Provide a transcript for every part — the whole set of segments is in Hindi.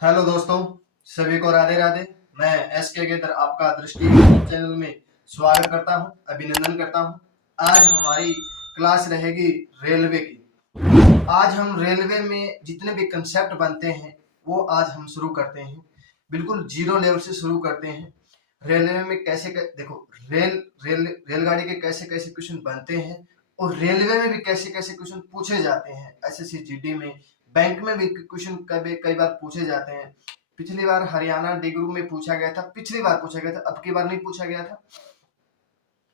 हेलो दोस्तों, सभी को राधे राधे। मैं एस के गेदर आपका दृष्टि चैनल में स्वागत करता हूं, अभिनंदन करता हूं। आज हमारी क्लास रहेगी रेलवे की। आज हम रेलवे में जितने भी कंसेप्ट बनते हैं वो आज हम शुरू करते हैं। बिल्कुल जीरो लेवल से शुरू करते हैं। रेलवे में देखो, रेलगाड़ी के कैसे कैसे क्वेश्चन बनते हैं और रेलवे में भी कैसे कैसे क्वेश्चन पूछे जाते हैं। एसएससी जीडी में, बैंक में भी क्वेश्चन कई बार पूछे जाते हैं। पिछली बार हरियाणा डी ग्रुप में पूछा गया था, पिछली बार पूछा गया था, अब की बार नहीं पूछा गया था।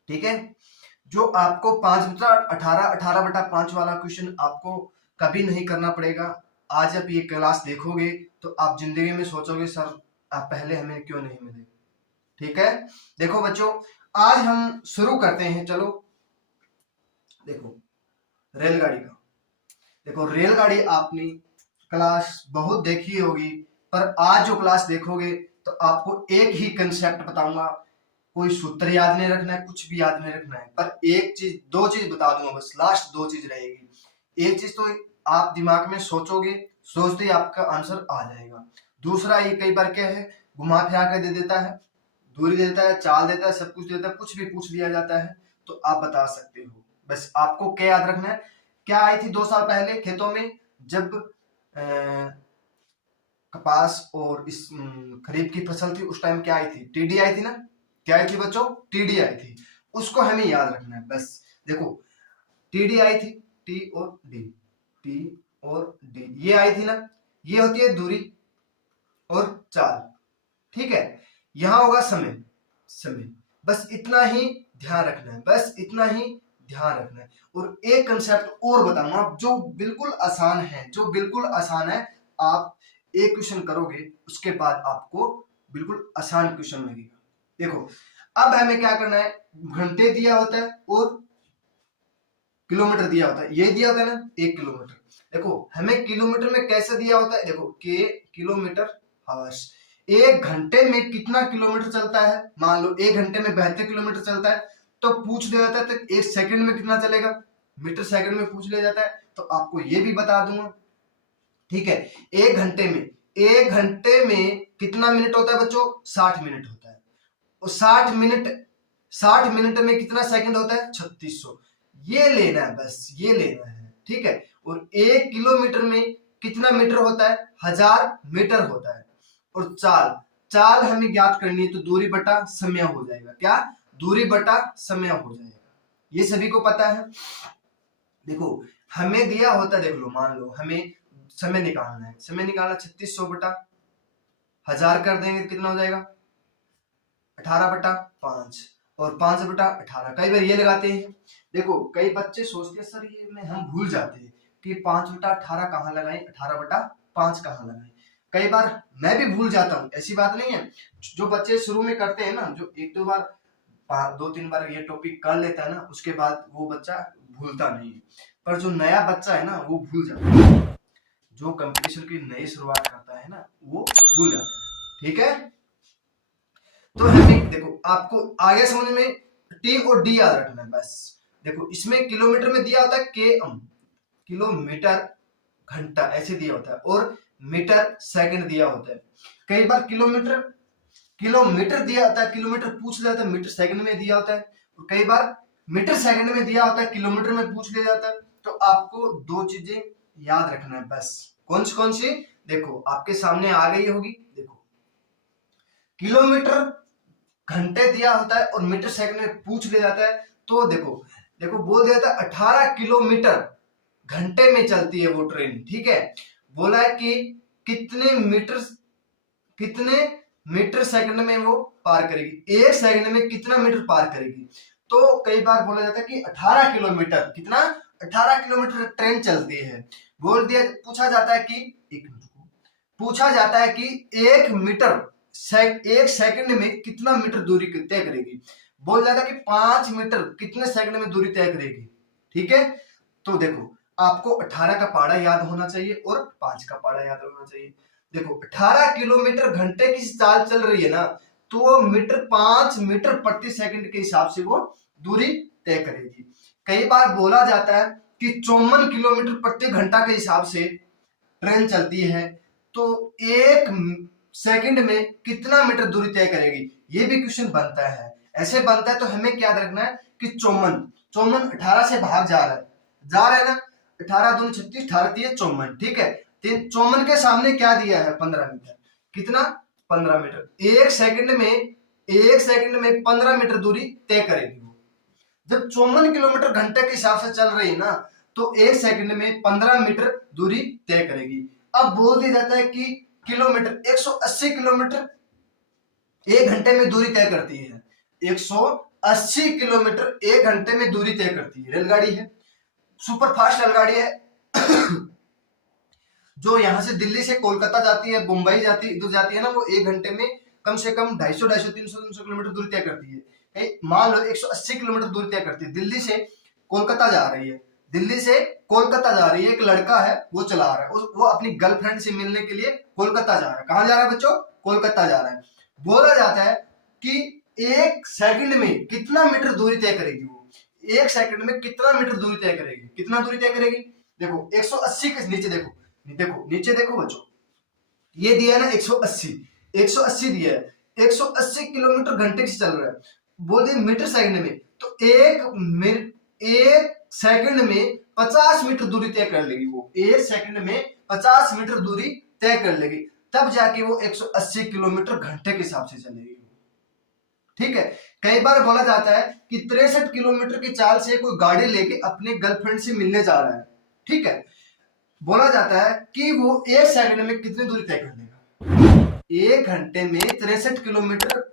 ठीक है, जो आपको 18/5 वाला क्वेश्चन आपको कभी नहीं करना पड़ेगा। आज आप ये क्लास देखोगे तो आप जिंदगी में सोचोगे, सर आप पहले हमें क्यों नहीं मिले। ठीक है, देखो बच्चों, आज हम शुरू करते हैं। चलो देखो रेलगाड़ी का। देखो रेलगाड़ी आपने क्लास बहुत देखी होगी, पर आज जो क्लास देखोगे तो आपको एक ही कंसेप्ट बताऊंगा। कोई सूत्र याद नहीं रखना है, कुछ भी याद नहीं रखना है, पर एक चीज, दो चीज बता दूंगा बस। लास्ट दो चीज रहेगी। एक चीज तो आप दिमाग में सोचोगे, सोचते ही आपका आंसर आ जाएगा। दूसरा, ये कई बार क्या है, घुमा फिरा के दे देता है, दूरी दे देता है, चाल देता है, सब कुछ देता है, कुछ भी पूछ लिया जाता है तो आप बता सकते हो। बस आपको क्या याद रखना है। क्या आई थी 2 साल पहले खेतों में, जब कपास और इस खरीफ की फसल थी, उस टाइम क्या आई थी? टीडी आई थी ना। क्या आई थी बच्चों? टीडी आई थी। उसको हमें याद रखना है बस। देखो टीडी आई थी, टी और डी, टी और डी, ये आई थी ना। ये होती है दूरी और चाल। ठीक है, यहां होगा समय, समय। बस इतना ही ध्यान रखना है, बस इतना ही ध्यान रखना है। और एक कंसेप्ट और बताऊंगा जो बिल्कुल आसान है, जो बिल्कुल आसान है। आप एक क्वेश्चन करोगे उसके बाद आपको बिल्कुल आसान क्वेश्चन लगेगा। देखो अब हमें क्या करना है, घंटे दिया होता है और किलोमीटर दिया होता है। ये दिया होता है ना 1 किलोमीटर। देखो हमें किलोमीटर में कैसे दिया होता है, देखो के किलोमीटर हावर्स। 1 घंटे में कितना किलोमीटर चलता है? मान लो 1 घंटे में 72 किलोमीटर चलता है, तो पूछ लिया जाता है तो 1 सेकंड में कितना चलेगा, मीटर सेकंड में पूछ लिया जाता है, तो आपको ये भी बता दूंगा। ठीक है, 1 घंटे में कितना मिनट होता है बच्चों? 60 मिनट होता है। और 60 मिनट में कितना सेकंड होता है? 3600। ये लेना है, बस ये लेना है। ठीक है, और 1 किलोमीटर में कितना मीटर होता है? 1000 मीटर होता है। और चाल, चाल हमें ज्ञात करनी है तो दूरी बटा समय हो जाएगा। क्या? दूरी बटा समय हो जाएगा। ये सभी को पता है। देखो हमें दिया होता है, देख लो, मान लो हमें समय निकालना है। समय निकालना 3600 बटा 1000 कर देंगे कितना हो जाएगा? 18/5 और 5/18। कई बार ये लगाते हैं। देखो कई बच्चे सोचते हैं सर ये में हम भूल जाते हैं कि 5/18 कहाँ लगाएं, 18/5 कहाँ लगाएं। कई बार मैं भी भूल जाता हूँ, ऐसी बात नहीं है। जो बच्चे शुरू में करते हैं ना, जो 1-2 बार 2-3 बार ये टॉपिक कर लेता है ना, उसके बाद वो बच्चा भूलता नहीं है। पर जो नया बच्चा है ना वो भूल जाता है। जो कंपटीशन की नई शुरुआत करता है ना वो भूल जाता है। ठीक है, तो हमें देखो आपको आगे समझ में टी और डी याद रखना है बस। देखो इसमें किलोमीटर में दिया होता है के एम, किलोमीटर घंटा ऐसे दिया होता है, और मीटर सेकंड दिया होता है। कई बार किलोमीटर किलोमीटर दिया होता है, किलोमीटर पूछ लिया जाता है, मीटर सेकंड में दिया होता है। और कई बार मीटर सेकंड में दिया होता है, किलोमीटर में पूछ लिया जाता है। तो आपको दो चीजें याद रखना है बस। कौन सी? देखो आपके सामने आ गई होगी। देखो किलोमीटर घंटे दिया होता है और मीटर सेकंड में पूछ लिया जाता है। तो देखो देखो बोल दिया था 18 किलोमीटर घंटे में चलती है वो ट्रेन। ठीक है, बोला है कि कितने मीटर सेकंड में वो पार करेगी, 1 सेकंड में कितना मीटर पार करेगी। तो कई बार बोला जाता है कि 18 किलोमीटर, कितना? 18 किलोमीटर ट्रेन चलती है। बोल दिया, पूछा जाता है कि पूछा जाता है कि 1 सेकंड में कितना मीटर दूरी तय करेगी। बोल जाता है कि 5 मीटर कितने सेकंड में दूरी तय करेगी। ठीक है, तो देखो आपको 18 का पारा याद होना चाहिए और 5 का पारा याद होना चाहिए। देखो 18 किलोमीटर घंटे की चाल चल रही है ना, तो मीटर 5 मीटर प्रति सेकंड के हिसाब से वो दूरी तय करेगी। कई बार बोला जाता है कि 54 किलोमीटर प्रति घंटा के हिसाब से ट्रेन चलती है। तो एक सेकंड में कितना मीटर दूरी तय करेगी, ये भी क्वेश्चन बनता है। ऐसे बनता है तो हमें क्या रखना है कि चौवन 18 से भाग जा रहा है ना, 18 दूनी 36, 18 3 54, ठीक है। 54 के सामने क्या दिया है 15 मीटर, कितना 15 मीटर। एक सेकंड में 15 मीटर दूरी तय करेगी वो। जब 54 किलोमीटर घंटे के हिसाब से चल रही है ना, तो एक सेकंड में 15 मीटर दूरी तय करेगी। अब बोल दिया जाता है कि किलोमीटर 180 किलोमीटर एक घंटे में दूरी तय करती है। 180 किलोमीटर एक घंटे में दूरी तय करती है। रेलगाड़ी है, सुपर फास्ट रेलगाड़ी है जो यहां से दिल्ली से कोलकाता जाती है, मुंबई जाती है, इधर जाती है ना, वो एक घंटे में कम से कम 250 300 किलोमीटर दूरी तय करती है। मान लो 180 किलोमीटर दूरी तय करती है। दिल्ली से कोलकाता जा रही है, दिल्ली से कोलकाता जा रही है, एक लड़का है वो चला रहा है, वो अपनी गर्लफ्रेंड से मिलने के लिए कोलकाता जा रहा है। कहां जा रहा है बच्चों, कोलकाता जा रहा है। बोला जाता है कि एक सेकंड में कितना मीटर दूरी तय करेगी वो, एक सेकंड में कितना मीटर दूरी तय करेगी, कितना दूरी तय करेगी। देखो 180 के नीचे देखो, नीचे देखो बच्चों, ये दिया है ना 180 दिया है, 180 किलोमीटर घंटे से चल रहा है। बोल दिए मीटर सेकंड में, तो एक सेकंड में 50 मीटर दूरी तय कर लेगी वो, एक सेकंड में 50 मीटर दूरी तय कर लेगी, तब जाके वो 180 किलोमीटर घंटे के हिसाब से चलेगी, ठीक है। कई बार बोला जाता है कि 63 किलोमीटर की चाल से कोई गाड़ी लेके अपने गर्लफ्रेंड से मिलने जा रहा है, ठीक है। बोला जाता है कि वो एक सेकंड में कितनी दूरी तय कर लेगा, एक घंटे में 63 किलोमीटर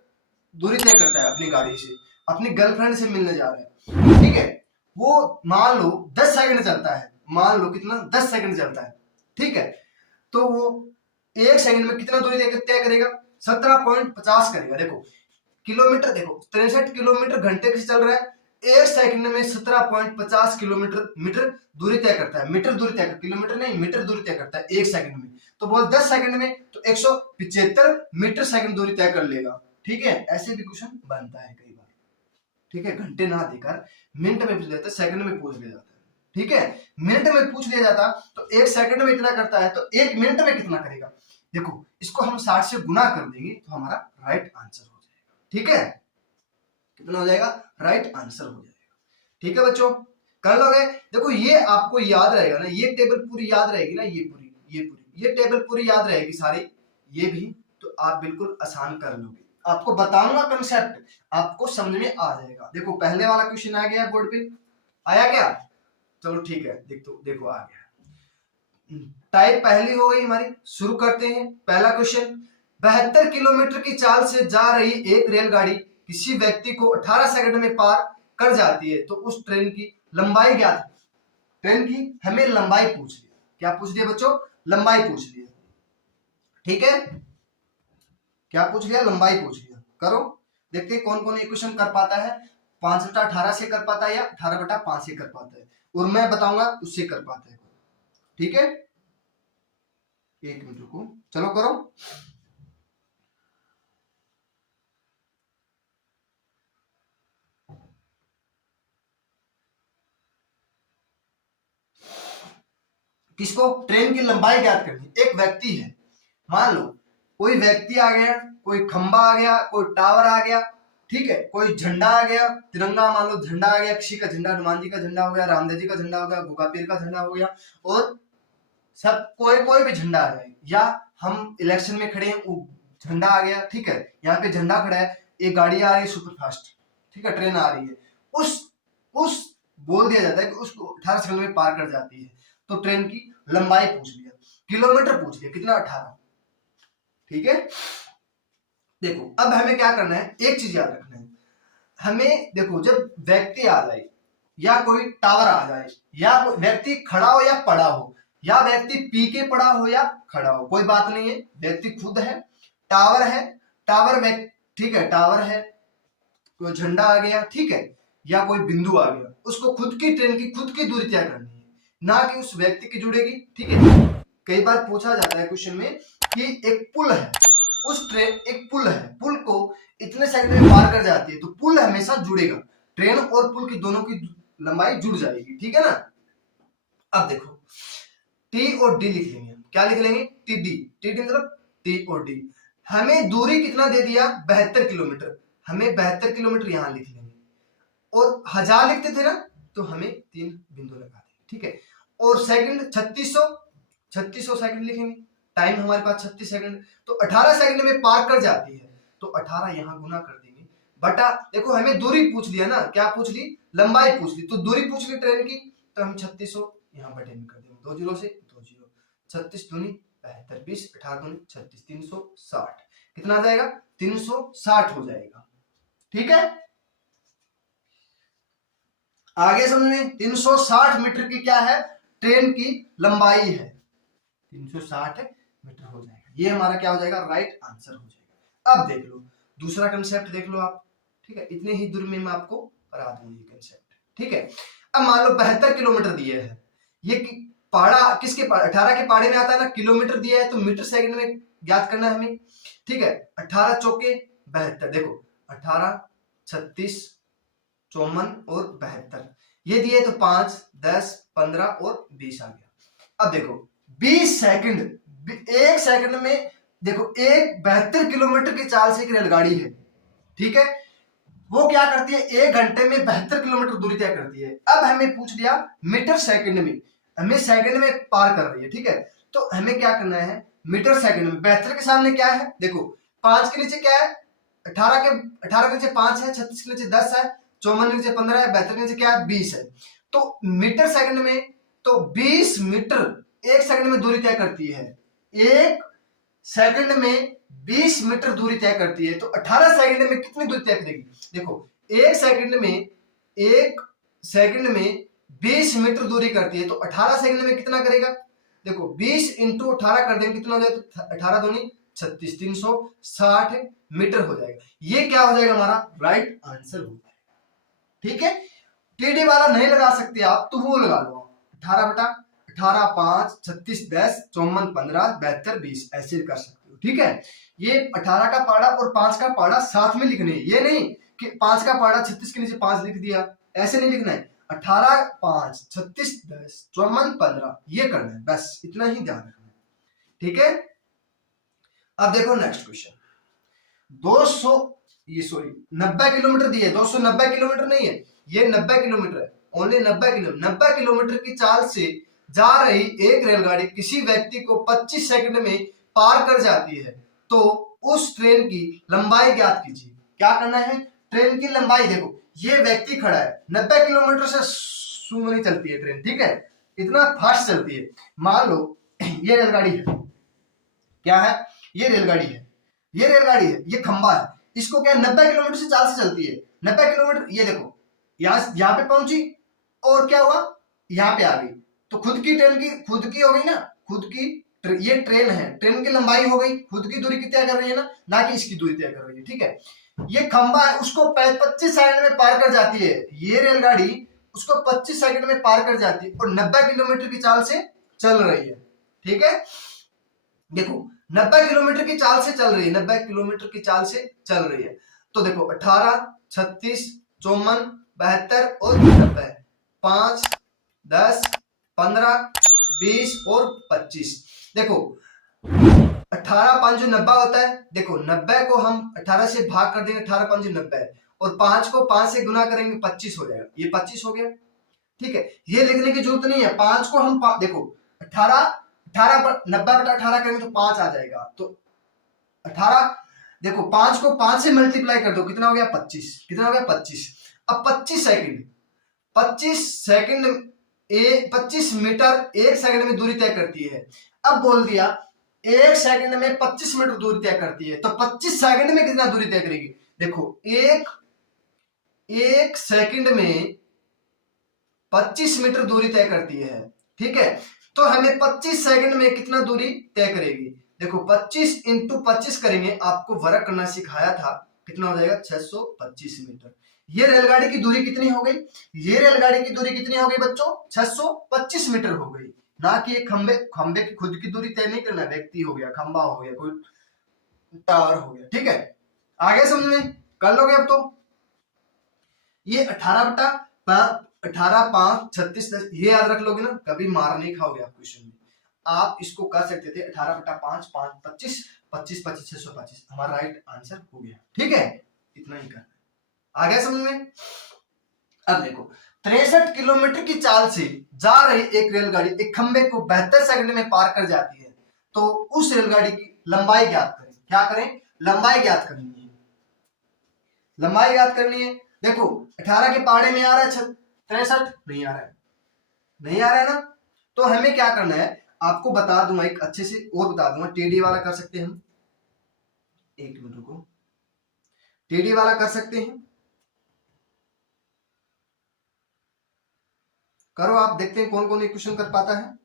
दूरी तय करता है अपनी गाड़ी से, अपनी गर्लफ्रेंड से मिलने जा रहा है, ठीक है। वो मान लो 10 सेकंड चलता है, मान लो कितना 10 सेकंड चलता है, ठीक है। तो वो एक सेकंड में कितना दूरी तय करेगा, 17.50 करेगा। देखो किलोमीटर, देखो 63 किलोमीटर घंटे से चल रहा है, एक सेकंड में 17.50 मीटर दूरी तय करता है, मीटर दूरी तय करता है, किलोमीटर नहीं मीटर दूरी तय करता है एक सेकंड में। तो बोल 10 सेकंड में तो 175 मीटर सेकंड दूरी तय कर लेगा, ठीक है। ऐसे भी क्वेश्चन बनता है कई बार, ठीक है। घंटे ना देकर मिनट में पूछ लेता, सेकंड में पूछ लिया जाता है, ठीक है। मिनट में पूछ लिया जाता तो एक सेकंड में इतना करता है, तो एक मिनट में कितना करेगा। देखो इसको हम 60 से गुना कर देंगे तो हमारा राइट आंसर हो जाएगा, ठीक है। कितना हो जाएगा, राइट आंसर हो जाएगा, ठीक है बच्चों, कर लोगे। देखो ये आपको याद रहेगा ना, ये टेबल पूरी याद रहेगी ना, ये टेबल पूरी याद रहेगी सारी, ये भी, तो आप बिल्कुल आसान कर लोगे। आपको बताऊंगा कंसेप्ट, आपको समझ में आ जाएगा। देखो पहले वाला क्वेश्चन आ गया बोर्ड पे, आया क्या, चलो ठीक है, देखो आ गया। टाइप पहली हो गई हमारी, शुरू करते हैं। पहला क्वेश्चन, 72 किलोमीटर की चाल से जा रही एक रेलगाड़ी किसी व्यक्ति को 18 सेकंड में पार कर जाती है, तो उस ट्रेन की लंबाई क्या थी। ट्रेन की हमें लंबाई पूछ लिया, क्या पूछ लिया बच्चों, लंबाई पूछ लिया, ठीक है। क्या पूछ लिया, लंबाई पूछ लिया। करो, देखते हैं कौन कौन ये क्वेश्चन कर पाता है, 5/18 से कर पाता है या 18/5 से कर पाता है, और मैं बताऊंगा उससे कर पाता है, ठीक है। एक मिनट रुको, चलो करो। किसको, ट्रेन की लंबाई ज्ञात करनी। एक व्यक्ति है, मान लो कोई व्यक्ति आ गया, कोई खंबा आ गया, कोई टावर आ गया, ठीक है, कोई झंडा आ गया, तिरंगा मान लो झंडा आ गया, किसी का झंडा, हनुमान जी का झंडा हो गया, रामदेव जी का झंडा हो गया, गुगा पीर का झंडा हो गया, और सब कोई भी झंडा आ जाए, या हम इलेक्शन में खड़े हैं, वो झंडा आ गया, ठीक है। यहाँ पे झंडा खड़ा है, एक गाड़ी आ रही है सुपर फास्ट, ठीक है, ट्रेन आ रही है, उस बोल दिया जाता है कि उसको 18 सेकंड में पार कर जाती है, तो ट्रेन की लंबाई पूछ लिया, किलोमीटर पूछ लिया, कितना 18, ठीक है। देखो अब हमें क्या करना है, एक चीज याद रखना है हमें। देखो जब व्यक्ति आ जाए, या कोई टावर आ जाए, या कोई व्यक्ति खड़ा हो या पड़ा हो, या व्यक्ति पी के पड़ा हो या खड़ा हो, कोई बात नहीं है, व्यक्ति खुद है, टावर है, टावर में, ठीक है, टावर है, कोई झंडा आ गया, ठीक है, या कोई बिंदु आ गया, उसको खुद की ट्रेन की खुद की दूरी तय करनी है, ना कि उस व्यक्ति की जुड़ेगी, ठीक है। कई बार पूछा जाता है क्वेश्चन में कि एक पुल है, उस ट्रेन, एक पुल है, पुल को इतने सेकंड में पार कर जाती है, तो पुल हमेशा जुड़ेगा, ट्रेन और पुल की दोनों की लंबाई जुड़ जाएगी, ठीक है ना। अब देखो टी और डी लिख लेंगे, क्या लिख लेंगे, टीडी, टीडी मतलब टी और डी। हमें दूरी कितना दे दिया, 72 किलोमीटर, हमें 72 किलोमीटर यहां लिख लेंगे, और 1000 लिखते थे ना, तो हमें 3 बिंदु लगा देंगे, ठीक है। और सेकंड 3600 सेकंड लिखेंगे, टाइम हमारे पास 36 सेकंड, तो 18 सेकंड में पार कर जाती है, तो 18 यहां गुना कर देंगे बटा, देखो हमें दूरी पूछ लिया ना, क्या पूछ ली, लंबाई पूछ ली, तो दूरी पूछ ली ट्रेन की, तो हम 3600 यहां बटे में कर देंगे, 2 जीरो से 2 जीरो, 36 दूनी 72, 20 18 दूनी 36, 360, कितना आ जाएगा, 360 हो जाएगा, ठीक है। आगे समझ में, 360 मीटर की क्या है, ट्रेन की लंबाई है, 360 मीटर हो जाएगा, ये हमारा क्या हो जाएगा, राइट आंसर हो जाएगा। अब देख लो दूसरा कंसेप्ट देख लो आप, ठीक है, इतने ही दूर में मैं आपको करा दूंगी कंसेप्ट, ठीक है। अब मान लो 72 किलोमीटर दिए है, ये पहाड़ा किसके 18 के पहाड़े में आता है ना, किलोमीटर दिया है, तो मीटर सेकंड में ज्ञात करना है हमें, ठीक है। 18 चौके 72, देखो 18 36 54 और 72, ये दिए तो 5 10 15 और 20 आ गया। अब देखो 20 सेकंड, एक सेकंड में देखो एक 72 किलोमीटर की चाल से एक रेलगाड़ी है, ठीक है, वो क्या करती है, 1 घंटे में 72 किलोमीटर दूरी तय करती है। अब हमें पूछ लिया मीटर सेकंड में, हमें सेकंड में पार कर रही है, ठीक है, तो हमें क्या करना है, मीटर सेकंड में, 72 के सामने क्या है, देखो 5 के नीचे क्या है, 18 के नीचे 5 है, 36 के नीचे 10 है, 54 के नीचे 15 है, 72 के नीचे क्या है, 20 है, तो मीटर सेकंड में तो 20 मीटर 1 सेकंड में दूरी तय करती है, 1 सेकंड में 20 मीटर दूरी तय करती है, तो 18 सेकंड में कितनी दूरी तय करेगी, देखो 1 सेकंड में 20 मीटर दूरी करती है, तो 18 सेकंड में कितना करेगा, देखो 20 इंटू 18 कर देंगे, कितना हो जाएगा, तो 18 दूनी 36, 360 मीटर हो जाएगा, ये क्या हो जाएगा, हमारा राइट आंसर हो जाएगा, ठीक है। टीडी वाला नहीं लगा सकते आप, तो वो लगा लो, 18 बटा 18 5 36 10 54 15 72 20, ऐसे कर सकते हो, ठीक है। ये 18 का पाड़ा और 5 का पाड़ा साथ में लिखने, ये नहीं कि 5 का पाड़ा 36 के नीचे 5 लिख दिया, ऐसे नहीं लिखना है, 18 5 36 10 54 15 ये करना है, बस इतना ही ध्यान रखना है, ठीक है। अब देखो नेक्स्ट क्वेश्चन, 200 ये सॉरी 90 किलोमीटर दिए, 290 किलोमीटर नहीं है, ये 90 किलोमीटर है, ओनली 90 किलोमीटर की चाल से जा रही एक रेलगाड़ी किसी व्यक्ति को 25 सेकंड में पार कर जाती है, तो उस ट्रेन की लंबाई ज्ञात कीजिए। क्या करना है, ट्रेन की लंबाई, देखो ये व्यक्ति खड़ा है, 90 किलोमीटर से सुन नहीं चलती है ट्रेन, ठीक है, इतना फास्ट चलती है। मान लो ये रेलगाड़ी है, क्या है, ये रेलगाड़ी है, ये रेलगाड़ी है, ये खंबा है, इसको क्या 90 किलोमीटर से चाल से चलती है, 90 किलोमीटर, ये देखो यहाँ पे पहुंची और क्या हुआ, यहाँ पे आ गई, तो खुद की ट्रेन की खुद की हो गई ना, खुद की ये ट्रेन है, ट्रेन की लंबाई हो गई, खुद की दूरी की तय कर रही है ना कि इसकी दूरी तय कर रही है, ठीक है। ये खंबा है, उसको 25 सेकंड में पार कर जाती है, ये रेलगाड़ी उसको 25 सेकंड में पार कर जाती है और 90 किलोमीटर की चाल से चल रही है, ठीक है। देखो 90 किलोमीटर की चाल से चल रही है, 90 किलोमीटर की चाल से चल रही है, तो देखो 18 36 54 72 और 90, 5 10 15 20 और 25, देखो 18 5 90 होता है, देखो 90 को हम 18 से भाग कर देंगे, 18 5 90 और 5 को 5 से गुना करेंगे 25 हो जाएगा, ये 25 हो गया, ठीक है। ये लिखने की जरूरत नहीं है, 5 को हम देखो 18 90 बटा 18 करेंगे तो 5 आ जाएगा, तो 18 देखो 5 को 5 से मल्टीप्लाई कर दो, कितना हो गया 25, कितना हो गया 25। अब 25 सेकंड 25 मीटर 1 सेकंड में दूरी तय करती है। अब बोल दिया 1 सेकंड में 25 मीटर दूरी तय करती है, तो 25 सेकंड में कितना दूरी तय करेगी, देखो एक सेकंड में 25 मीटर दूरी तय करती है, ठीक है, तो हमें 25 सेकंड में कितना दूरी तय करेगी, देखो 25 इंटू 25 करेंगे, आपको वर्क करना सिखाया था, कितना हो जाएगा 625 मीटर। ये रेलगाड़ी की दूरी कितनी हो गई, ये रेलगाड़ी की दूरी कितनी हो गई बच्चों, 625 मीटर हो गई, ना कि एक खंबे की खुद की दूरी तय नहीं करना, व्यक्ति हो गया, खंबा हो गया, कोई टावर हो गया, ठीक है। आगे समझ में कर लोगे अब तो, ये 18 बटा 18 5 36 10 ये याद रख लोगे ना, कभी मार नहीं खाओगे आप क्वेश्चन में। आप इसको कर सकते थे 18/5, 5 25, 25 25 625। हमारा राइट आंसर हो गया। ठीक है, इतना ही करना है। आ गया समझ में? अब देखो 63 किलोमीटर की चाल से जा रही एक रेलगाड़ी एक खंबे को 72 सेकंड में पार कर जाती है, तो उस रेलगाड़ी की लंबाई ज्ञात करें। क्या करें? लंबाई ज्ञात करनी है। लंबाई ज्ञात करनी है। देखो 18 के पहाड़े में आ रहा है 63, नहीं आ रहा है, नहीं आ रहा है ना। तो हमें क्या करना है, आपको बता दूंगा एक अच्छे से और बता दूंगा। टेढ़ी वाला कर सकते हैं हम, एक मिनट रुको, टेढ़ी वाला कर सकते हैं। करो आप, देखते हैं कौन कौन इक्वेशन कर पाता है।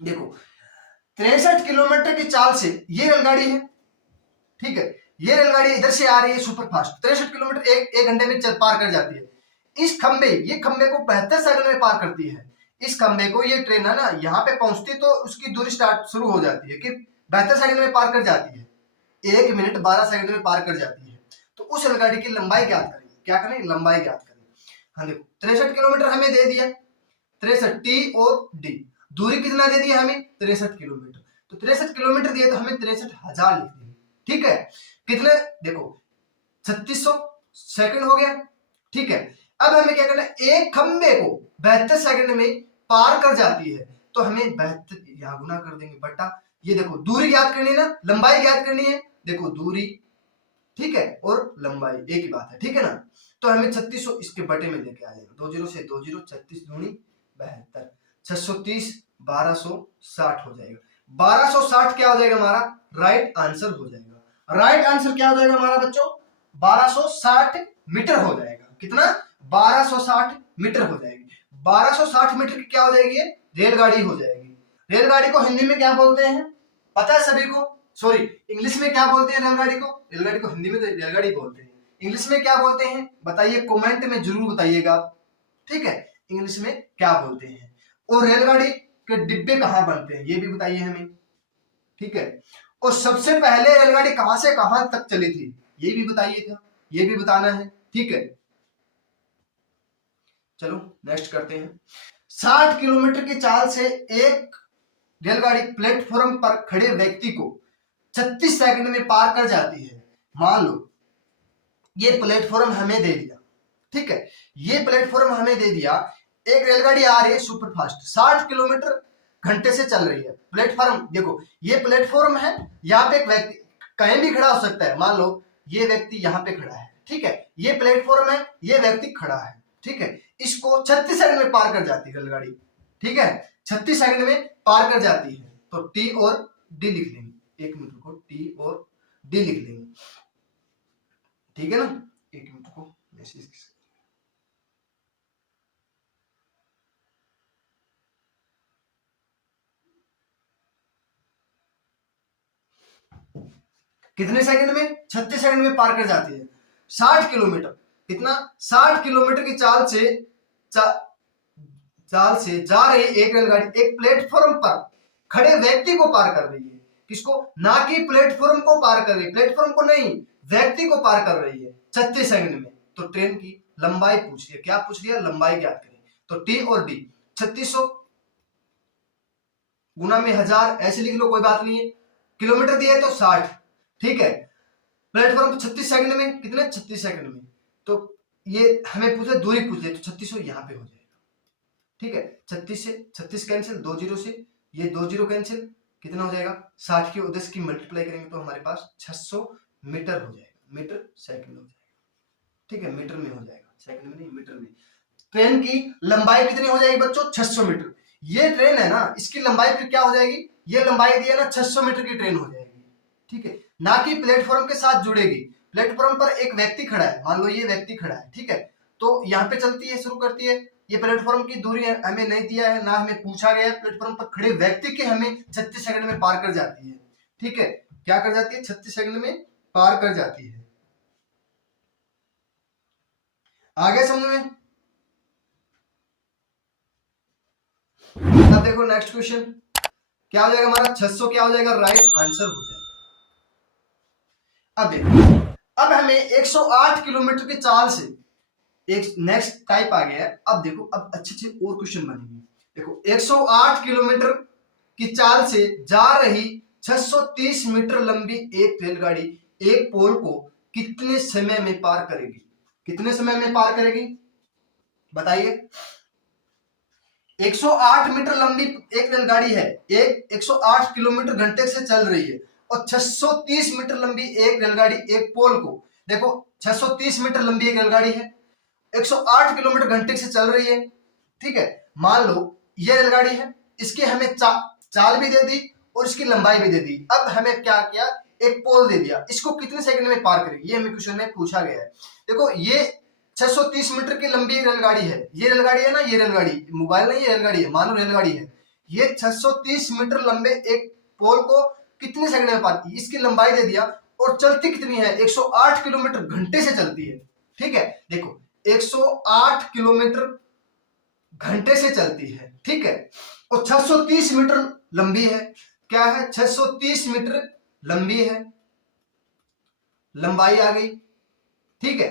देखो 63 किलोमीटर की चाल से ये रेलगाड़ी है, ठीक है, ये रेलगाड़ी इधर से आ रही है सुपर फास्ट, 63 किलोमीटर एक घंटे में चल पार कर जाती है। इस खंबे, ये खंबे को 72 सेकंड में पार करती है। इस खंबे को, ये ट्रेन है ना, यहाँ पे पहुंचती तो उसकी दूरी स्टार्ट शुरू हो जाती है कि 72 सेकंड में पार कर जाती है, 1 मिनट 12 सेकंड में पार कर जाती है। तो उस रेलगाड़ी की लंबाई ज्ञात करें। क्या करें? लंबाई ज्ञात करें। हाँ देखो 63 किलोमीटर हमें दे दिया, 63 टी और डी, दूरी कितना दे दिया हमें? 63 किलोमीटर। तो 63 किलोमीटर दिए तो हमें 63,000 लिख देंगे। ठीक है, कितने? देखो 3600 सेकंड हो गया। ठीक है, अब हमें क्या करना है, एक खंबे को 72 सेकंड में पार कर जाती है, तो हमें 72 यहां गुना कर देंगे बटा, ये देखो दूरी ज्ञात करनी है ना, लंबाई ज्ञात करनी है। देखो दूरी, ठीक है, और लंबाई एक ही बात है, ठीक है ना। तो हमें 3600 इसके बटे में लेके आ जाएगा, 20 से 20, 36 दूनी 72, 630, 1260 हो जाएगा। 1260 क्या हो जाएगा हमारा? राइट आंसर हो जाएगा। राइट आंसर क्या हो जाएगा हमारा बच्चों? 1260 मीटर हो जाएगा। कितना? 1260 मीटर हो जाएगी। 1260 मीटर की क्या हो जाएगी? रेलगाड़ी हो जाएगी। रेलगाड़ी को हिंदी में क्या बोलते हैं पता है सभी को? सॉरी, इंग्लिश में क्या बोलते हैं रेलगाड़ी को? रेलगाड़ी को हिंदी में तो रेलगाड़ी बोलते हैं, इंग्लिश में क्या बोलते हैं बताइए, कमेंट में जरूर बताइएगा। ठीक है, इंग्लिश में क्या बोलते हैं? और रेलगाड़ी के डिब्बे कहां बनते हैं ये भी बताइए हमें। ठीक है, और सबसे पहले रेलगाड़ी कहां से कहां तक चली थी ये भी बताइएगा, ये भी बताना है। ठीक है, चलो नेक्स्ट करते हैं। 60 किलोमीटर की चाल से एक रेलगाड़ी प्लेटफॉर्म पर खड़े व्यक्ति को 36 सेकंड में पार कर जाती है। मान लो ये प्लेटफॉर्म हमें दे दिया, ठीक है, ये प्लेटफॉर्म हमें दे दिया, एक रेलगाड़ी आ रही है सुपर फास्ट 60 किलोमीटर घंटे से चल रही है। प्लेटफॉर्म देखो, ये प्लेटफॉर्म है, यहाँ पे एक व्यक्ति कहीं भी खड़ा हो सकता है। मान लो ये व्यक्ति यहाँ पे खड़ा है, ठीक है, ये प्लेटफॉर्म है, ये व्यक्ति खड़ा है, ठीक है, इसको 36 सेकंड में पार कर जाती है रेलगाड़ी। ठीक है, 36 सेकंड में पार कर जाती है। तो टी और डी लिख लेंगे, एक मिनट को, टी और डी लिख लेंगे, ठीक है ना। एक मिनट को मैसेज, कितने सेकंड में? 36 सेकंड में पार कर जाती है। 60 किलोमीटर, कितना? 60 किलोमीटर की चाल से जा रही एक रेलगाड़ी एक प्लेटफॉर्म पर खड़े व्यक्ति को पार कर रही है। किसको? ना कि प्लेटफॉर्म को पार कर रही है, प्लेटफॉर्म को नहीं, व्यक्ति को पार कर रही है 36 सेकंड में। तो ट्रेन की लंबाई पूछ लिया, क्या पूछ लिया? लंबाई ज्ञात करें। तो टी और डी, 3600 गुना में 1000 ऐसे लिख लो, कोई बात नहीं है। किलोमीटर दिया है तो 60, ठीक है, प्लेटफॉर्म को 36 सेकंड में, कितने? 36 सेकंड में। तो ये हमें पूछे दूरी पूछ ले, तो 3600 यहाँ पे हो जाएगा। ठीक है, 36 से 36 कैंसिल, 20 से ये 20 कैंसिल, कितना हो जाएगा? 60 की 10 की मल्टीप्लाई करेंगे तो हमारे पास 600 मीटर हो जाएगा। मीटर सेकंड हो जाएगा, ठीक है, मीटर में हो जाएगा, सेकंड में नहीं, मीटर में। ट्रेन की लंबाई कितनी हो जाएगी बच्चों? 600 मीटर। ये ट्रेन है ना, इसकी लंबाई फिर क्या हो जाएगी? ये लंबाई दी है ना, 600 मीटर की ट्रेन हो जाएगी। ठीक है, ना कि प्लेटफॉर्म के साथ जुड़ेगी। प्लेटफॉर्म पर एक व्यक्ति खड़ा है, मान लो ये व्यक्ति खड़ा है, ठीक है, तो यहाँ पे चलती है, शुरू करती है। ये प्लेटफॉर्म की दूरी हमें नहीं दिया है, ना हमें पूछा गया है। प्लेटफॉर्म पर खड़े व्यक्ति के हमें 36 सेकंड में पार कर जाती है। ठीक है, क्या कर जाती है? 36 सेकंड में पार कर जाती है। आगे समझ में? अब देखो नेक्स्ट क्वेश्चन क्या हो जाएगा हमारा? 600 क्या हो जाएगा? राइट आंसर हो जाएगा। अब देखो, अब हमें 108 किलोमीटर की चाल से एक नेक्स्ट टाइप आ गया है। अब देखो, अब अच्छे अच्छे और क्वेश्चन बनेंगे। देखो 108 किलोमीटर की चाल से जा रही 630 मीटर लंबी एक रेलगाड़ी एक पोल को कितने समय में पार करेगी? कितने समय में पार करेगी बताइए। 108 मीटर लंबी एक रेलगाड़ी है, एक 108 किलोमीटर घंटे से चल रही है, और 630 मीटर लंबी एक रेलगाड़ी एक पोल को, देखो 630 मीटर लंबी एक रेलगाड़ी है, 108 किलोमीटर घंटे से चल रही है, ठीक है। मान लो ये रेलगाड़ी है, इसकी हमें चाल भी दे दी और इसकी लंबाई भी दे दी। अब हमें क्या किया, एक पोल दे दिया, इसको कितने सेकंड में पार करेगी, ये हमें क्वेश्चन में पूछा गया है। देखो ये 630 मीटर की लंबी रेलगाड़ी है, ये रेलगाड़ी है ना, ये रेलगाड़ी मोबाइल नहीं, ये रेलगाड़ी है, मानो रेलगाड़ी है। ये 630 मीटर लंबे एक पोल को कितने सेकंड में पार की, इसकी लंबाई दे दिया, और चलती कितनी है, 108 किलोमीटर घंटे से चलती है, ठीक है। देखो 108 किलोमीटर घंटे से चलती है, ठीक है, और 630 मीटर लंबी है, क्या है 630 मीटर लंबी है, लंबाई आ गई, ठीक है।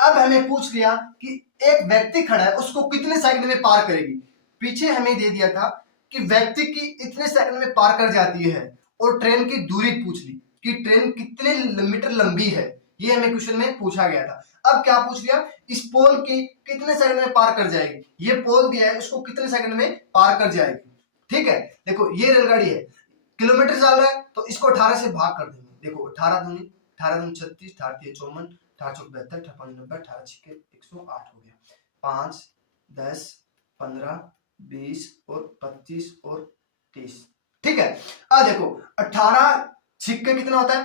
अब हमें पूछ लिया कि एक व्यक्ति खड़ा है, उसको कितने सेकंड में पार करेगी। पीछे हमें दे दिया था कि व्यक्ति की इतने सेकंड में पार कर जाती है, और ट्रेन की दूरी पूछ ली कि ट्रेन कितने मीटर लंबी है, ये हमें क्वेश्चन में पूछा गया था। अब क्या पूछ लिया, इस पोल की कितने सेकंड में पार कर जाएगी, ये पोल दिया है, उसको कितने सेकंड में पार कर जाएगी, ठीक है। देखो ये रेलगाड़ी है, किलोमीटर चल रहा है, तो इसको 18 से भाग कर देंगे। देखो 18 दूनी 36, 18 54, 18 72, 58 90, 18 छिके 108 हो गया। 5 10 15 20 और 25 और 30, ठीक है। अब देखो 18 छिक्के कितना होता है,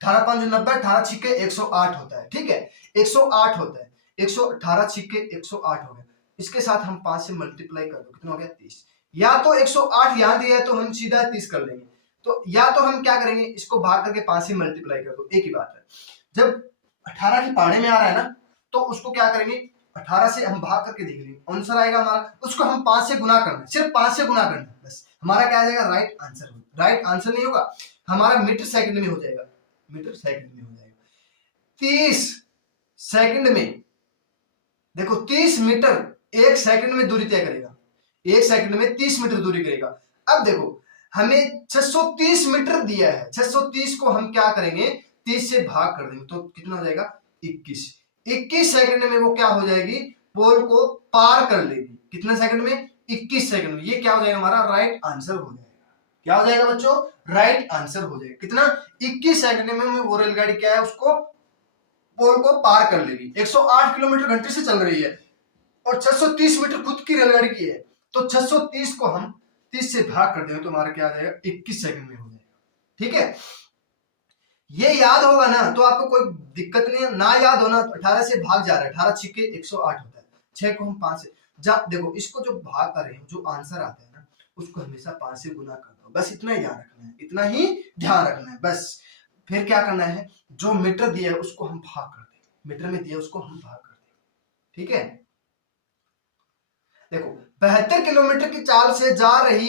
18 5 90, 18 छिक्के 108 होता है, ठीक है, 108 होता है, 118 छिक्के 108 हो गया। इसके साथ हम 5 से मल्टीप्लाई कर दो, कितना हो गया 30। या तो 108 यहां दिया है तो हम सीधा 30 कर लेंगे, तो या तो हम क्या करेंगे, इसको भाग करके 5 से मल्टीप्लाई कर दो, एक ही बात है। जब 18 की पाने में आ रहा है ना, तो उसको क्या करेंगे, 18 से हम भाग करके देख लेंगे, आंसर आएगा हमारा, उसको हम 5 से गुना करना है, सिर्फ 5 से गुना करना है, बस हमारा क्या आ जाएगा, राइट आंसर। राइट आंसर नहीं होगा, हमारा मीटर सेकंड में हो जाएगा, मीटर सेकंड में हो जाएगा। 30 सेकंड में, देखो 30 मीटर एक सेकंड में दूरी तय करेगा, एक सेकंड में 30 मीटर दूरी करेगा। अब देखो हमें 630 मीटर दिया है, 630 को हम क्या करेंगे, 30 से भाग कर देंगे, तो कितना हो जाएगा 21 सेकंड में वो क्या हो जाएगी, पोल को पार कर लेगी। कितने सेकंड में, 21 सेकंड में। ये क्या हो जाएगा, हमारा राइट आंसर हो जाएगा। क्या हो जाएगा बच्चों, राइट आंसर हो जाएगा। कितना, 21 सेकंड में वो रेलगाड़ी क्या है, उसको पोल को पार कर लेगी। 108 किलोमीटर घंटे से चल रही है और 630 मीटर खुद की रेलगाड़ी की है, तो 630 को हम 30 से भाग कर देंगे तो हमारा क्या आ जाएगा, 21 सेकंड में हो जाएगा, ठीक है। ये याद होगा ना तो आपको कोई दिक्कत नहीं है, ना याद होना तो 18 से भाग जा रहा है, 18 छिके 108 होता है, 6 को हम 5 से देखो इसको जो भाग कर रहे हैं, जो आंसर आता है ना, उसको हमेशा 5 से गुना कर दो, बस इतना ही ध्यान रखना है, इतना ही ध्यान रखना है बस। फिर क्या करना है, जो मीटर दिया है उसको हम भाग कर देंगे, मीटर में दिया उसको हम भाग कर देंगे, ठीक है। देखो 72 किलोमीटर की चाल से जा रही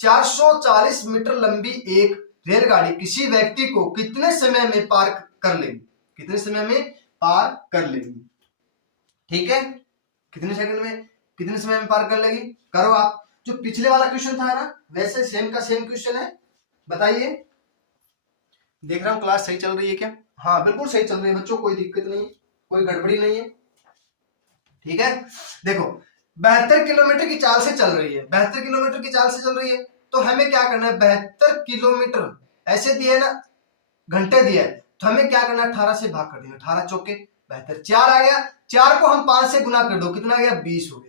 440 मीटर लंबी एक रेलगाड़ी किसी व्यक्ति को कितने समय में पार कर लेगी, कितने समय में पार कर लेगी, ठीक है। कितने सेकंड में, कितने समय में पार कर लेगी, करो आप। जो पिछले वाला क्वेश्चन था ना, वैसे सेम का सेम क्वेश्चन है, बताइए। देख रहा हूं क्लास सही चल रही है क्या, हाँ बिल्कुल सही चल रही है बच्चों, कोई दिक्कत नहीं, कोई गड़बड़ी नहीं है, ठीक है। देखो 72 किलोमीटर की चाल से चल रही है, 72 किलोमीटर की चाल से चल रही है, तो हमें क्या करना है, 72 किलोमीटर ऐसे दिया है ना, घंटे दिया है, तो हमें क्या करना है, 18 से भाग कर देंगे, 18 चौके 72, 4 आ गया, 4 को हम 5 से गुना कर दो, कितना आ गया 20 हो गया।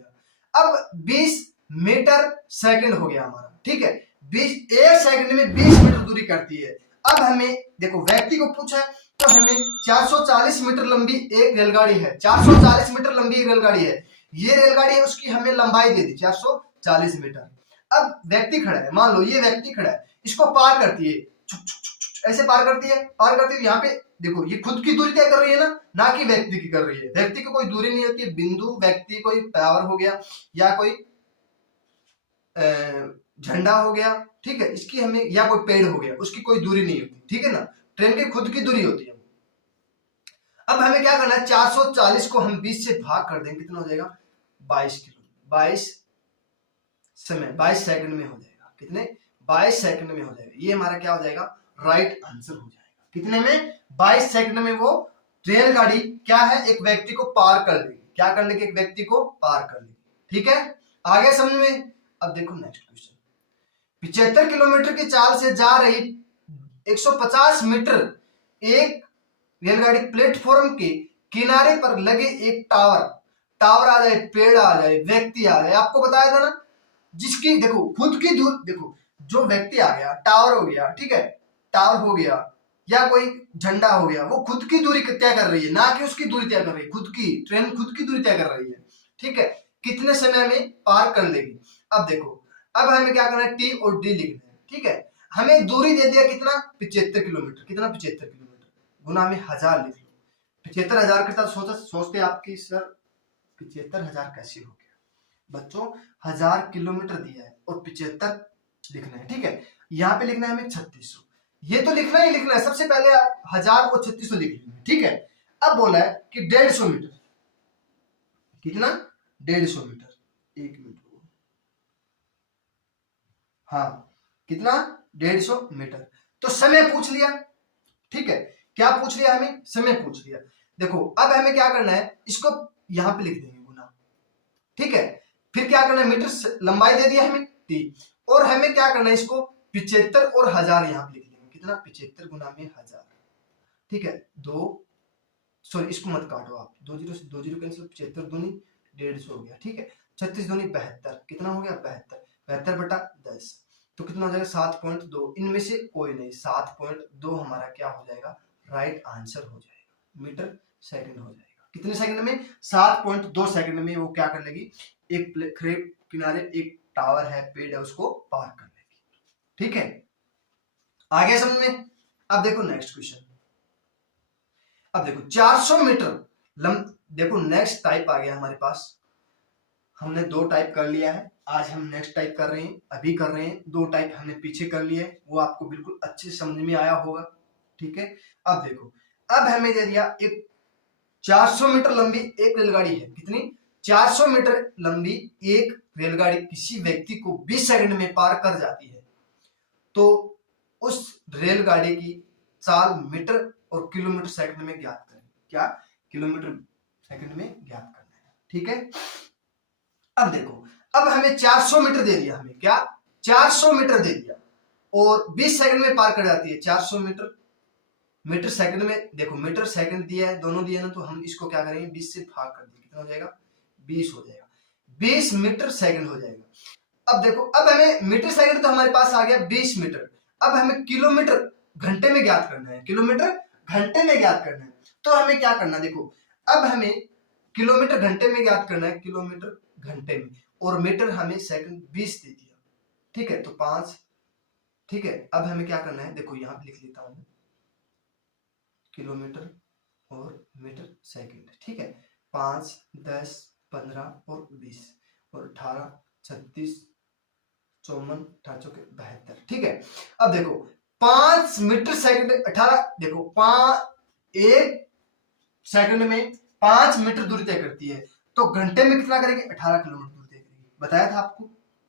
अब 20 मीटर सेकंड हो गया हमारा, ठीक है। 20 एक सेकंड में 20 मीटर दूरी करती है। अब हमें देखो व्यक्ति को पूछा है, तो हमें 440 मीटर लंबी एक रेलगाड़ी है, 440 मीटर लंबी एक रेलगाड़ी है, ये रेलगाड़ी है, उसकी हमें लंबाई दे दी 440 मीटर। अब व्यक्ति खड़ा है, मान लो ये व्यक्ति खड़ा है, इसको पार करती है, ऐसे पार करती है, पार करती है, यहाँ पे देखो ये खुद की दूरी तय कर रही है ना कि व्यक्ति की कर रही है। व्यक्ति को कोई दूरी नहीं होती है, बिंदु व्यक्ति कोई टावर हो गया या कोई झंडा हो गया, ठीक है, इसकी हमें, या कोई पेड़ हो गया, उसकी कोई दूरी नहीं होती, ठीक है ना, ट्रेन की खुद की दूरी होती है। अब हमें क्या करना है, 440 को हम 20 से भाग कर देंगे, कितना हो जाएगा 22 सेकंड में हो जाएगा, कितने 22 सेकंड में हो जाएगा। ये हमारा क्या हो जाएगा, राइट आंसर हो जाएगा। कितने में, 22 सेकंड में वो रेलगाड़ी क्या है, एक व्यक्ति को पार कर लेगी। क्या कर लेगी, एक व्यक्ति को पार कर लेगी। ठीक है, आगे समझ में। अब देखो नेक्स्ट क्वेश्चन, 75 किलोमीटर की चाल से जा रही 150 मीटर एक रेलगाड़ी प्लेटफॉर्म के किनारे पर लगे एक टावर आ जाए, पेड़ आ जाए, व्यक्ति आ जाए, आपको बताया था ना, जिसकी देखो खुद की दूर, देखो जो व्यक्ति आ गया, टावर हो गया, ठीक है, टावर हो गया या कोई झंडा हो गया, वो खुद की दूरी तय कर रही है, ना कि उसकी दूरी तय कर रही है। खुद की ट्रेन खुद की दूरी तय कर रही है, ठीक है, कितने समय में पार कर लेगी। अब देखो, अब हमें क्या करना है, टी और डी लिखना है। ठीक है, हमें दूरी दे दिया कितना, 75 किलोमीटर। कितना, 75 किलोमीटर गुना में 1000 लिख लो। 75,000 के साथ सोचते आपकी सर 75,000 कैसे हो गया। बच्चों 1000 किलोमीटर दिया है और 75 लिखना है। ठीक है, यहाँ पे लिखना है हमें 3600। ये तो लिखना ही लिखना है, सबसे पहले आप 1000 और 3600 लिख लेंगे। ठीक है, अब बोला है कि 150 मीटर, कितना, 150 मीटर, एक मिनट, हाँ कितना, 150 मीटर। तो समय पूछ लिया, ठीक है, क्या पूछ लिया, हमें समय पूछ लिया। देखो अब हमें क्या करना है, इसको यहां पे लिख देंगे गुना, ठीक है, फिर क्या करना है, मीटर लंबाई दे दिया हमें टी, और हमें क्या करना है, इसको 75 और 1000 यहां पे लिख देंगे। कितना, 75 गुना में 1000, ठीक है, दो, सॉरी इसको मत काटो आप, 2 से 2 कैंसिल, 75 दूनी 150 हो गया। ठीक है, 36 दूनी 72, कितना हो गया, 72, 72 बटा 10, तो कितना हो जाएगा, 7.2। इनमें से कोई नहीं, 7.2 हमारा क्या हो जाएगा, राइट आंसर हो जाएगा, मीटर सेकंड हो जाएगा। कितने सेकंड में, 7.2 सेकंड में वो क्या कर लेगी, एक खेप किनारे एक टावर है, पेड़ है, उसको पार कर लेगी। ठीक है, आगे समझ में। अब देखो नेक्स्ट क्वेश्चन, अब देखो 400 मीटर देखो नेक्स्ट टाइप आ गया हमारे पास। हमने 2 टाइप कर लिया है, आज हम नेक्स्ट टाइप कर रहे हैं, अभी कर रहे हैं। 2 टाइप हमने पीछे कर लिए, वो आपको बिल्कुल अच्छे से समझ में आया होगा। ठीक है, अब देखो, अब हमें दे दिया एक 400 मीटर लंबी एक रेलगाड़ी है। कितनी, 400 मीटर लंबी एक रेलगाड़ी किसी व्यक्ति को 20 सेकंड में पार कर जाती है, तो उस रेलगाड़ी की चाल मीटर और किलोमीटर सेकंड में ज्ञात करें। क्या, किलोमीटर सेकंड में ज्ञात करना है। ठीक है, अब देखो, अब हमें 400 मीटर दे दिया, हमें क्या, 400 मीटर दे दिया और 20 सेकंड में पार कर जाती है। 400 मीटर, मीटर सेकंड में, देखो मीटर सेकंड दिया है, दोनों दिया ना, तो हम इसको क्या करेंगे, 20 से भाग कर देंगे, कितना हो जाएगा, 20 हो जाएगा, 20 मीटर सेकंड हो जाएगा। अब देखो, अब हमें मीटर सेकंड तो हमारे पास आ गया 20 मीटर, अब हमें किलोमीटर घंटे में ज्ञात करना है, किलोमीटर घंटे में ज्ञात करना है। तो हमें क्या करना है, देखो अब हमें किलोमीटर घंटे में ज्ञात करना है, किलोमीटर घंटे में, और मीटर हमें सेकंड 20 दे दिया। ठीक है, तो 5, ठीक है, अब हमें क्या करना है, देखो यहां पे लिख लेता हूं, किलोमीटर और मीटर सेकंड। ठीक है, 5, 10, 15 और 20 और 18, 36, 54, 72। ठीक है, अब देखो 5 मीटर सेकंड 18, देखो 1 सेकंड में 5 मीटर दूरी तय करती है, तो घंटे में कितना करेगी, 18 किलोमीटर दूरी तय करेगी। बताया था आपको,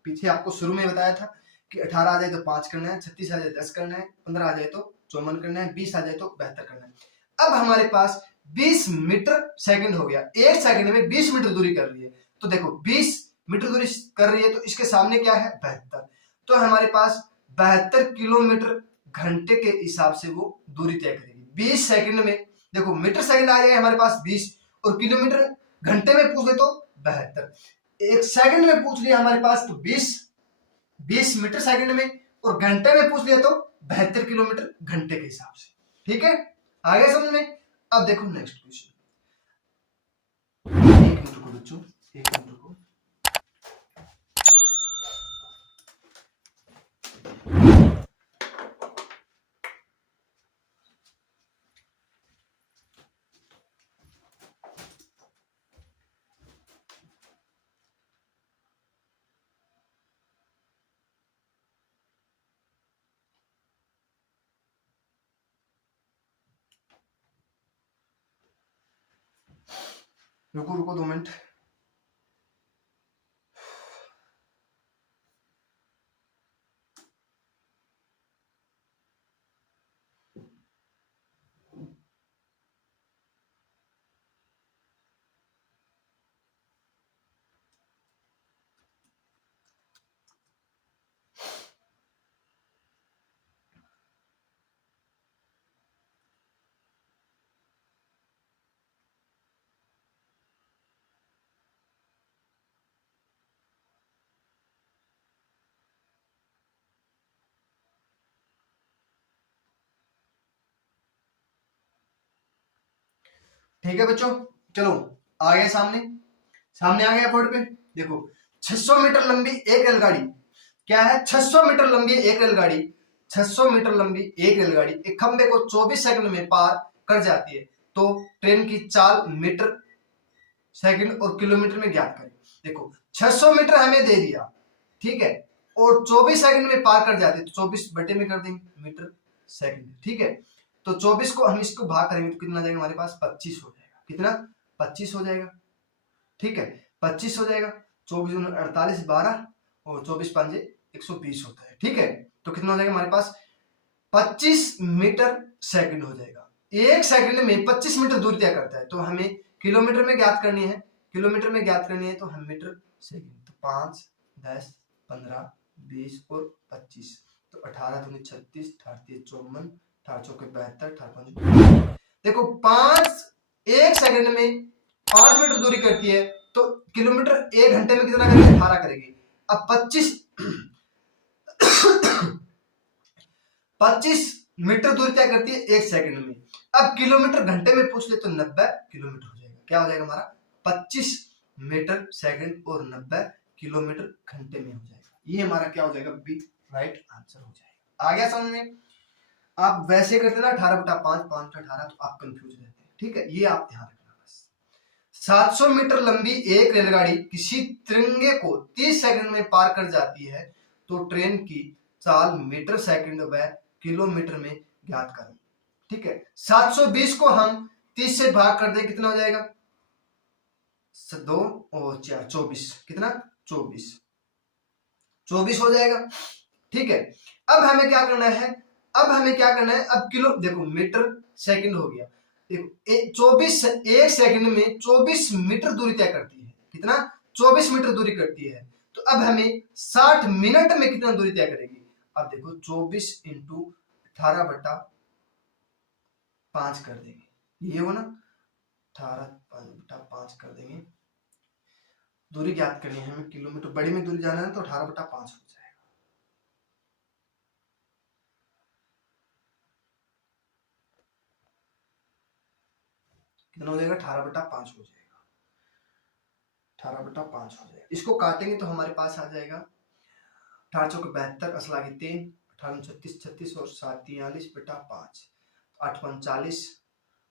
पीछे आपको शुरू में बताया था कि 18 आ जाए तो 5 करना है, 36 आ जाए 10 करना है, 15 आ जाए तो 54 करना है, 20 आ जाए तो 72 करना है। अब हमारे पास 20 मीटर सेकंड हो गया, 1 सेकंड में 20 मीटर दूरी कर रही है, तो देखो 20 मीटर दूरी कर रही है, तो इसके सामने क्या है, 72, तो हमारे पास 72 किलोमीटर घंटे के हिसाब से वो दूरी तय करेगी 20 सेकंड में। देखो मीटर सेकंड आ जाएगा हमारे पास 20, और किलोमीटर घंटे में पूछ ले तो 72, 1 सेकंड में पूछ लिया हमारे पास तो 20 मीटर सेकंड में, और घंटे में पूछ लिया तो 72 किलोमीटर घंटे के हिसाब से। ठीक है, आगे समझ में। अब देखो नेक्स्ट क्वेश्चन, एक मिनट रुको बच्चों, एक मिनट रुको। रुको रुको 2 मिनट। ठीक है बच्चों, चलो आ गए सामने, सामने आ गया बोर्ड पे। देखो 600 मीटर लंबी एक रेलगाड़ी, क्या है 600 मीटर लंबी एक रेलगाड़ी, 600 मीटर लंबी एक रेलगाड़ी एक खंबे को 24 सेकंड में पार कर जाती है, तो ट्रेन की चाल मीटर सेकंड और किलोमीटर में ज्ञात करें। देखो 600 मीटर हमें दे दिया, ठीक है, और 24 सेकंड में पार कर जाती है, तो 24 बटे में कर देंगे मीटर सेकंड, ठीक है। तो 24 को हम इसको भाग करेंगे तो कितना जाएगा हमारे पास 25 हो जाएगा, कितना 25 हो जाएगा, ठीक है 25 हो जाएगा। 24 48 12 और 24 पंजे 120 होता है, ठीक है। तो कितना हो जाएगा हमारे पास 25 मीटर सेकंड हो जाएगा। एक सेकंड में 25 मीटर दूरी तय करता है, तो हमें किलोमीटर में ज्ञात करनी है, किलोमीटर में ज्ञात करनी है तो हम मीटर सेकंड, तो 5 10 15 20 और 25, तो 18 दूनी 36 38 54 18 चौके 72 18 देखो 5 एक सेकंड में 5 मीटर दूरी करती है, तो किलोमीटर एक घंटे में कितना करेगी 18 करेगी। अब 25 मीटर दूरी तय करती है एक सेकंड में। अब किलोमीटर घंटे में पूछ ले तो 90 किलोमीटर हो जाएगा, क्या हो जाएगा हमारा 25 मीटर सेकंड और 90 किलोमीटर घंटे में हो जाएगा। ये हमारा क्या हो जाएगा बी राइट आंसर हो जाएगा। आ गया समझ में? आप वैसे करते ना 18/5 5/18 तो आप कंफ्यूज रहते हैं, ठीक है, ये आप ध्यान रखना बस। 700 मीटर लंबी एक रेलगाड़ी किसी तिरंगे को 30 सेकंड में पार कर जाती है, तो ट्रेन की चाल मीटर सेकंड व किलोमीटर में ज्ञात करें, ठीक है। 720 को हम 30 से भाग कर दें, कितना हो जाएगा 2 और 4 24, कितना 24 हो जाएगा, ठीक है। अब हमें क्या करना है, अब किलो देखो मीटर सेकंड हो गया, देखो 24 एक सेकंड में 24 मीटर दूरी तय करती है, कितना 24 मीटर दूरी करती है, तो अब हमें 60 मिनट में कितना दूरी तय करेगी। अब देखो 24 इंटू 18/5 कर देंगे, ये हो ना 18/5 कर देंगे, दूरी ज्ञात करनी है हमें, किलोमीटर बड़ी में दूरी जाना है तो 18/5 हो जाएगा। कितना हो जाएगा 18/5 हो जाएगा, 18/5 हो जाएगा। इसको काटेंगे तो हमारे पास आ जाएगा 18 चौके 72 असला के 3 18 36 36 और 7 43/5 8 39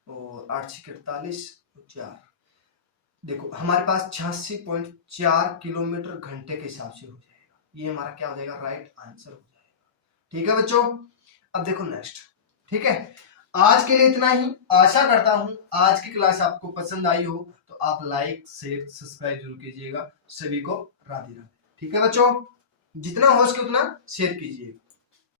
और 8 48 और 4, देखो हमारे पास 86.4 किलोमीटर घंटे के हिसाब से हो जाएगा। ये हमारा क्या हो जाएगा राइट आंसर हो जाएगा, ठीक है बच्चों। अब देखो नेक्स्ट, ठीक है, आज के लिए इतना ही। आशा करता हूं आज की क्लास आपको पसंद आई हो, तो आप लाइक शेयर सब्सक्राइब जरूर कीजिएगा। सभी को राधे राधे, ठीक है बच्चों, जितना हो सके उतना शेयर कीजिएगा।